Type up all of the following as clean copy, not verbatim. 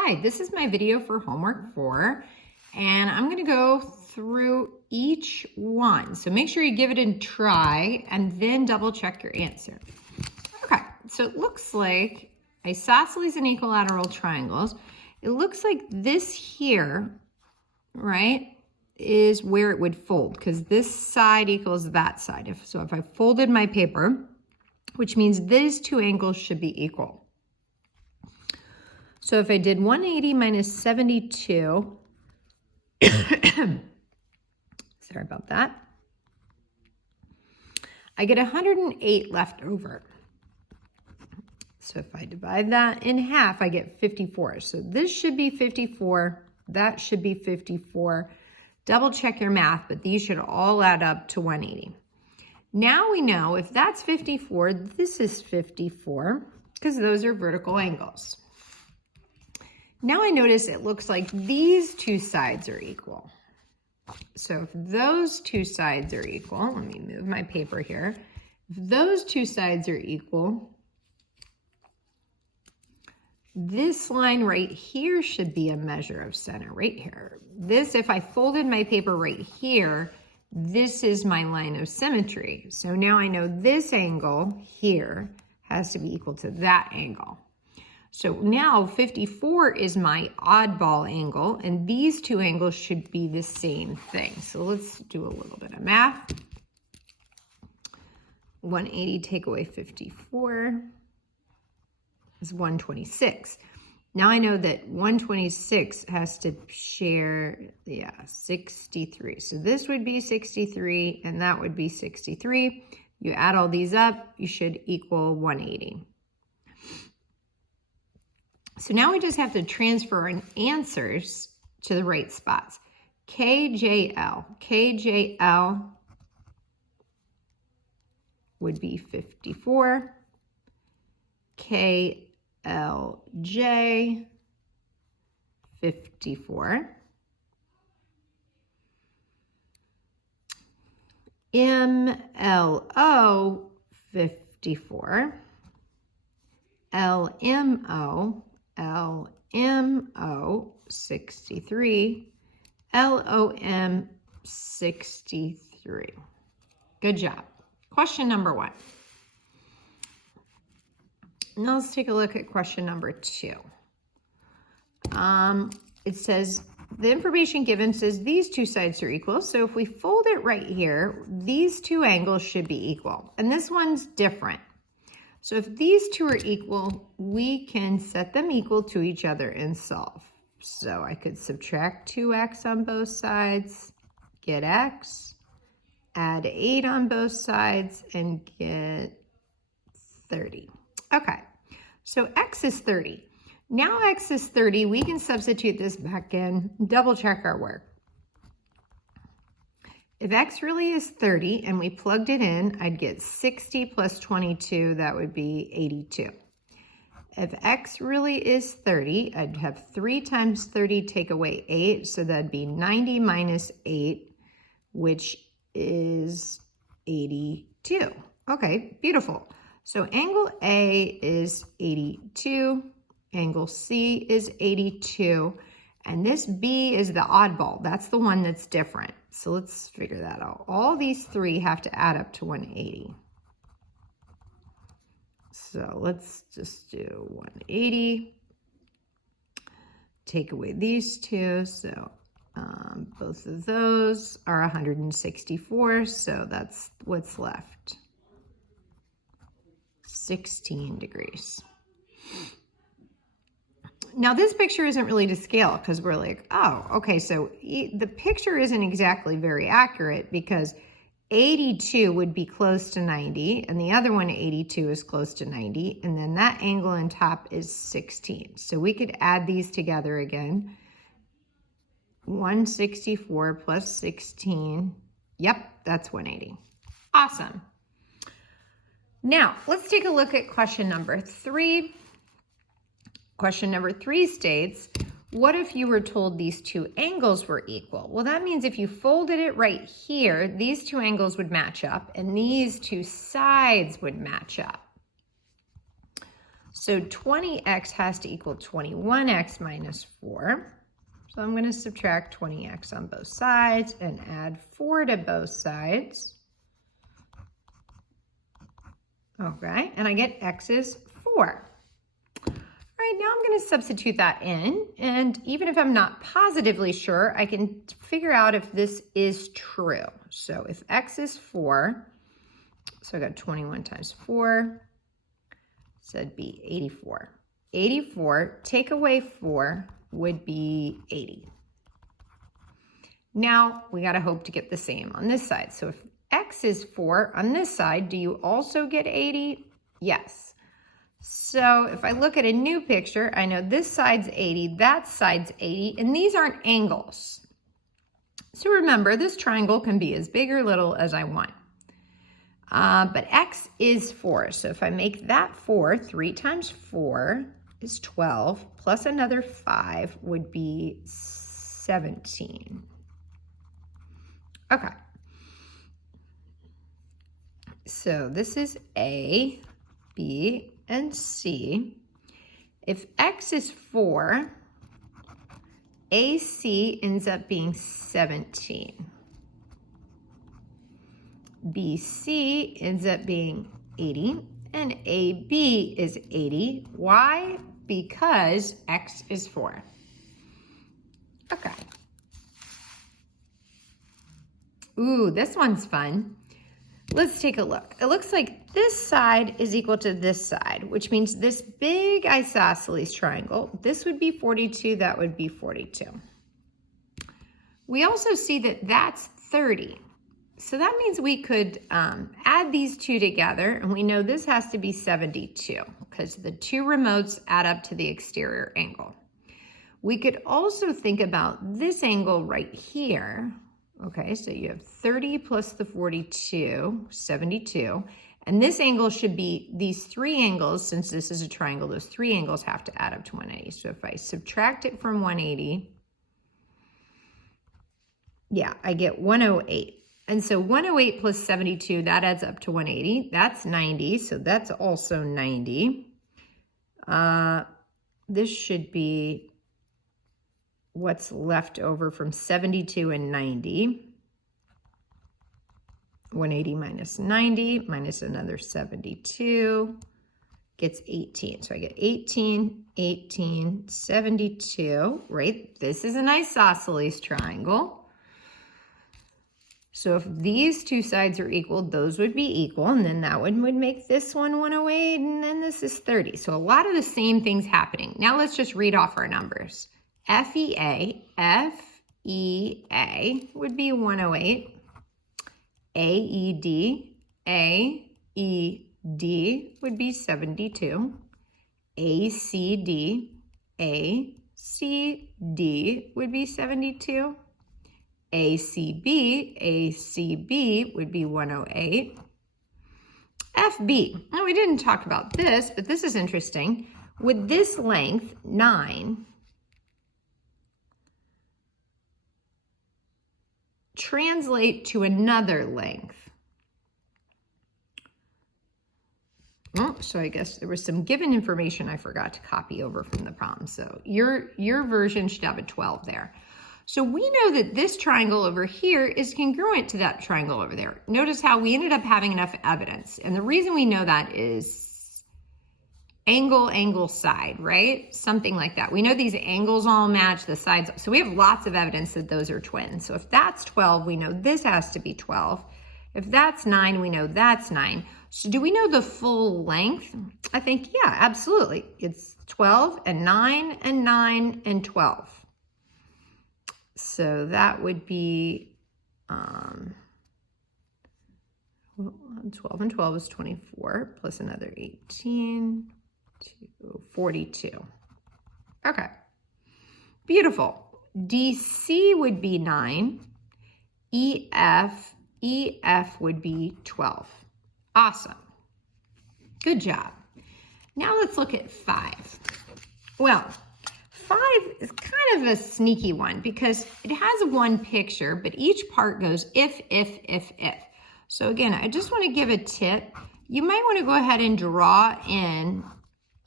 Hi, this is my video for homework 4, and I'm going to go through each one. So make sure you give it a try and then double check your answer. Okay, so it looks like isosceles and equilateral triangles. It looks like this here, right, is where it would fold because this side equals that side. So if I folded my paper, which means these two angles should be equal. So if I did 180 minus 72, sorry about that, I get 108 left over. So if I divide that in half, I get 54. So this should be 54, that should be 54. Double check your math, but these should all add up to 180. Now we know if that's 54, this is 54, because those are vertical angles. Now I notice it looks like these two sides are equal. So if those two sides are equal, let me move my paper here. If those two sides are equal, this line right here should be a measure of center, right here. This, if I folded my paper right here, this is my line of symmetry. So now I know this angle here has to be equal to that angle. So now 54 is my oddball angle, and these two angles should be the same thing. So let's do a little bit of math. 180 take away 54 is 126. Now I know that 126 has to share, 63. So this would be 63, and that would be 63. You add all these up, you should equal 180. So now we just have to transfer our answers to the right spots. KJL. KJL would be 54. KLJ, 54. MLO, 54. LMO, 63, LOM 63. Good job. Question number 1. Now let's take a look at question number 2. It says, the information given says these two sides are equal. So if we fold it right here, these two angles should be equal. And this one's different. So if these two are equal, we can set them equal to each other and solve. So I could subtract 2x on both sides, get x, add 8 on both sides, and get 30. Okay, so x is 30. Now x is 30, we can substitute this back in, double check our work. If x really is 30 and we plugged it in, I'd get 60 plus 22, that would be 82. If x really is 30, I'd have 3 times 30 take away 8, so that'd be 90 minus 8, which is 82. Okay, beautiful. So angle A is 82, angle C is 82, and this B is the oddball. That's the one that's different. So let's figure that out. All these three have to add up to 180. So let's just do 180. Take away these two. So both of those are 164. So that's what's left. 16 degrees. Now this picture isn't really to scale because we're like, oh, okay, so the picture isn't exactly very accurate because 82 would be close to 90 and the other one, 82, is close to 90, and then that angle on top is 16. So we could add these together again. 164 plus 16, yep, that's 180. Awesome. Now let's take a look at question number 3. Question number 3 states, what if you were told these two angles were equal? Well, that means if you folded it right here, these two angles would match up and these two sides would match up. So 20x has to equal 21x minus 4. So I'm going to subtract 20x on both sides and add 4 to both sides. Okay, and I get x is 4. All right, now I'm going to substitute that in, and even if I'm not positively sure, I can figure out if this is true. So if x is 4, so I got 21 times 4, so it'd be 84. 84, take away 4 would be 80. Now we got to hope to get the same on this side. So if x is 4 on this side, do you also get 80? Yes. So if I look at a new picture, I know this side's 80, that side's 80, and these aren't angles. So remember, this triangle can be as big or little as I want. But x is 4, so if I make that 4, 3 times 4 is 12, plus another 5 would be 17. Okay. So this is A, B, and C. If x is 4, AC ends up being 17. BC ends up being 80, and AB is 80. Why? Because x is 4. Okay. Ooh, this one's fun. Let's take a look. It looks like this side is equal to this side, which means this big isosceles triangle, this would be 42, that would be 42. We also see that that's 30. So that means we could add these two together, and we know this has to be 72 because the two remotes add up to the exterior angle. We could also think about this angle right here. Okay, so you have 30 plus the 42, 72. And this angle should be these three angles, since this is a triangle, those three angles have to add up to 180. So if I subtract it from 180, yeah, I get 108. And so 108 plus 72, that adds up to 180. That's 90, so that's also 90. This should be what's left over from 72 and 90. 180 minus 90 minus another 72 gets 18. So I get 18, 18, 72, right? This is an isosceles triangle. So if these two sides are equal, those would be equal, and then that one would make this one 108, and then this is 30. So a lot of the same things happening. Now let's just read off our numbers. FEA would be 108. AED would be 72. ACD would be 72. ACB would be 108. FB, now we didn't talk about this, but this is interesting. With this length, 9, translate to another length. Oh, so I guess there was some given information I forgot to copy over from the problem. So your version should have a 12 there. So we know that this triangle over here is congruent to that triangle over there. Notice how we ended up having enough evidence. And the reason we know that is angle, side, right? Something like that. We know these angles all match the sides. So we have lots of evidence that those are twins. So if that's 12, we know this has to be 12. If that's 9, we know that's 9. So do we know the full length? I think, yeah, absolutely. It's 12 and 9 and 9 and 12. So that would be 12 and 12 is 24 plus another 18, 42. Okay, beautiful. DC would be 9. EF would be 12. Awesome. Good job. Now let's look at 5. Well, 5 is kind of a sneaky one because it has one picture, but each part goes if. So again, I just want to give a tip. You might want to go ahead and draw in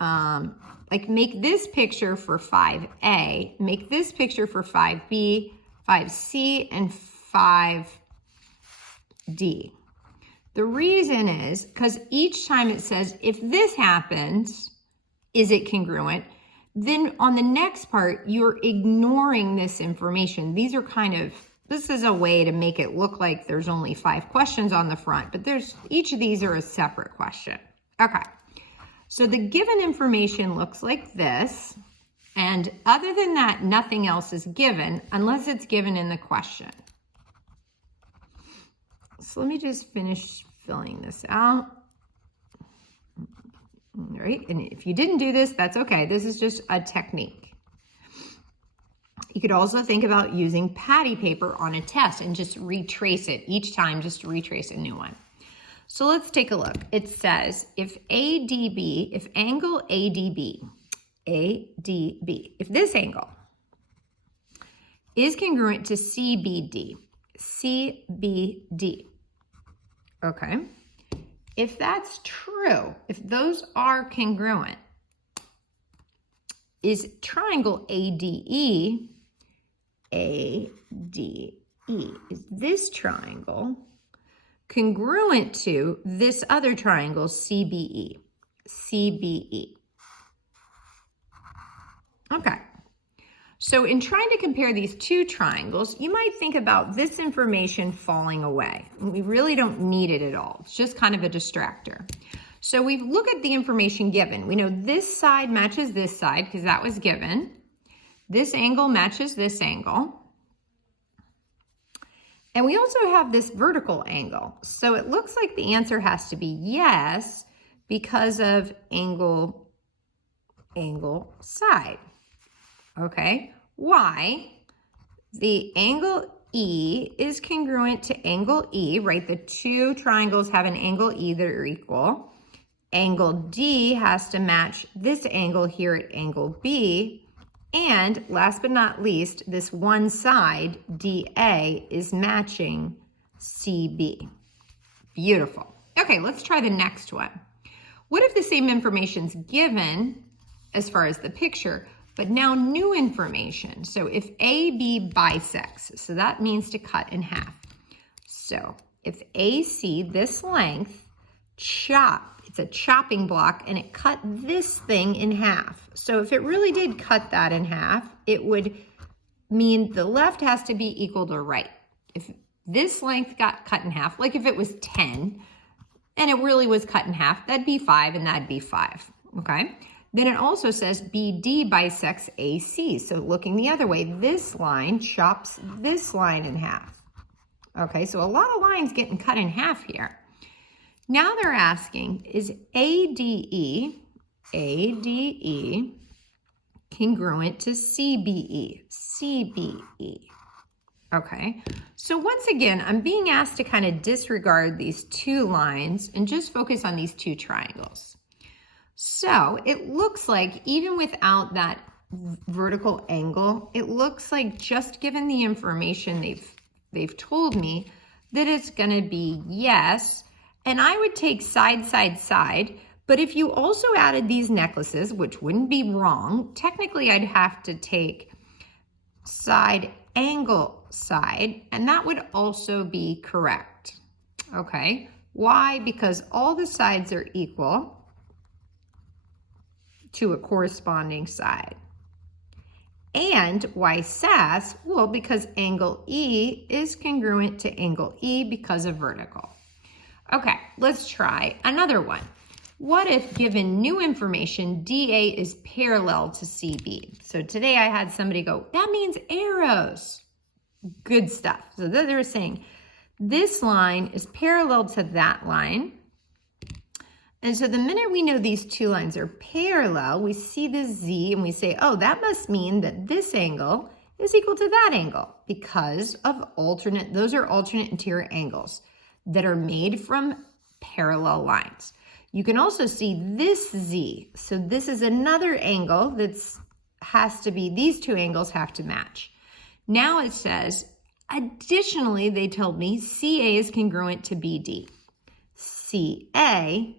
like make this picture for 5A, make this picture for 5B, 5C, and 5D. The reason is because each time it says, if this happens, is it congruent? Then on the next part, you're ignoring this information. These are this is a way to make it look like there's only 5 questions on the front, but each of these are a separate question. Okay, so the given information looks like this, and other than that, nothing else is given unless it's given in the question. So let me just finish filling this out. All right, and if you didn't do this, that's okay. This is just a technique. You could also think about using patty paper on a test and just retrace it each time, just retrace a new one. So let's take a look. It says if angle ADB, if this angle is congruent to CBD, okay? If that's true, if those are congruent, is triangle ADE, is this triangle congruent to this other triangle CBE? Okay. So in trying to compare these two triangles, you might think about this information falling away. We really don't need it at all. It's just kind of a distractor. So we look at the information given. We know this side matches this side because that was given. This angle matches this angle. And we also have this vertical angle. So it looks like the answer has to be yes because of angle, side. Okay, why? The angle E is congruent to angle E, right? The two triangles have an angle E that are equal. Angle D has to match this angle here at angle B. And last but not least, this one side, DA, is matching CB. Beautiful. Okay, let's try the next one. What if the same information's given as far as the picture, but now new information? So if AB bisects, so that means to cut in half. So if AC, this length, it's a chopping block, and it cut this thing in half. So if it really did cut that in half, it would mean the left has to be equal to right. If this length got cut in half, like if it was 10, and it really was cut in half, that'd be 5, and that'd be 5, okay? Then it also says BD bisects AC. So looking the other way, this line chops this line in half. Okay, so a lot of lines getting cut in half here. Now they're asking, is ADE congruent to CBE? Okay, so once again, I'm being asked to kind of disregard these two lines and just focus on these two triangles. So it looks like even without that vertical angle, it looks like just given the information they've told me that it's going to be yes. And I would take side, side, side. But if you also added these necklaces, which wouldn't be wrong, technically I'd have to take side, angle, side, and that would also be correct. Okay, why? Because all the sides are equal to a corresponding side. And why SAS? Well, because angle E is congruent to angle E because of vertical. Okay, let's try another one. What if given new information, DA is parallel to CB? So today I had somebody go, that means arrows. Good stuff. So they're saying this line is parallel to that line. And so the minute we know these two lines are parallel, we see the Z and we say, oh, that must mean that this angle is equal to that angle because of those are alternate interior angles that are made from parallel lines. You can also see this Z. So this is another angle these two angles have to match. Now it says, additionally, they told me CA is congruent to BD. CA,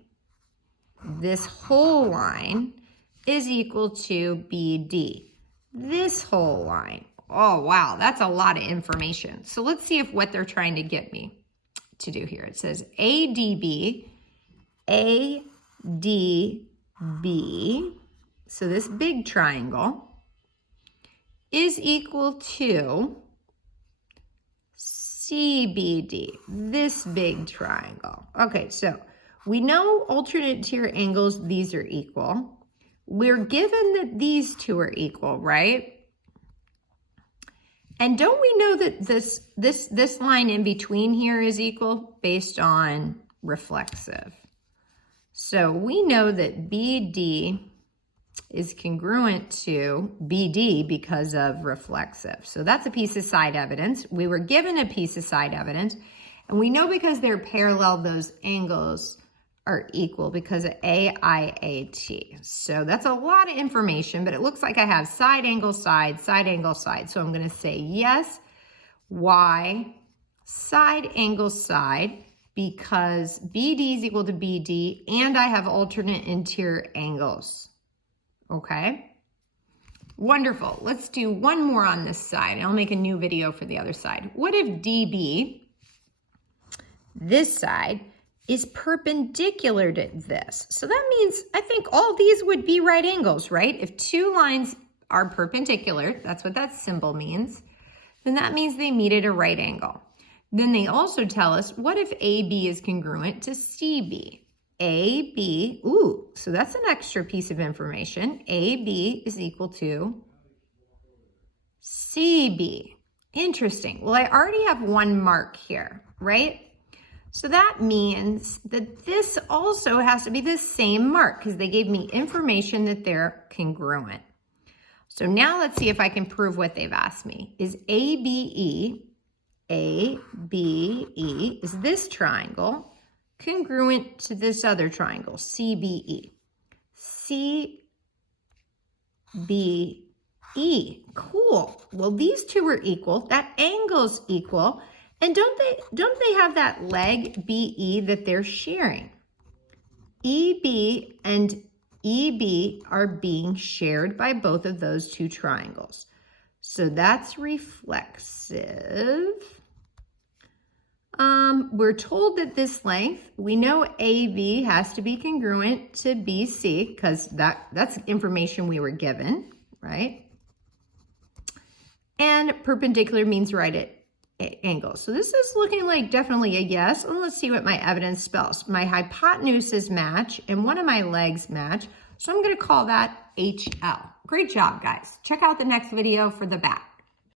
this whole line, is equal to BD. This whole line. Oh, wow, that's a lot of information. So let's see if what they're trying to get me to do here. It says ADB, ADB, so this big triangle, is equal to CBD, this big triangle. Okay, so we know alternate interior angles, these are equal. We're given that these two are equal, right? And don't we know that this line in between here is equal based on reflexive? So we know that BD is congruent to BD because of reflexive. So that's a piece of side evidence. We were given a piece of side evidence, and we know because they're parallel, those angles are equal because of AIAT. So that's a lot of information, but it looks like I have side angle, side, side angle, side. So I'm going to say yes, Y, side angle, side, because BD is equal to BD, and I have alternate interior angles. Okay, wonderful. Let's do one more on this side. I'll make a new video for the other side. What if DB, this side, is perpendicular to this? So that means I think all these would be right angles, right? If two lines are perpendicular, that's what that symbol means, then that means they meet at a right angle. Then they also tell us, what if AB is congruent to CB? AB, ooh, so that's an extra piece of information. AB is equal to CB. Interesting. Well, I already have one mark here, right? So that means that this also has to be the same mark because they gave me information that they're congruent. So now let's see if I can prove what they've asked me. Is ABE, is this triangle congruent to this other triangle, CBE? CBE, cool. Well, these two are equal. That angle's equal. And don't they have that leg BE that they're sharing? EB and EB are being shared by both of those two triangles. So that's reflexive. We're told that this length, we know AV has to be congruent to BC because that's information we were given, right? And perpendicular means right at angles. So this is looking like definitely a yes. And let's see what my evidence spells. My hypotenuses match and one of my legs match. So I'm going to call that HL. Great job, guys. Check out the next video for the back.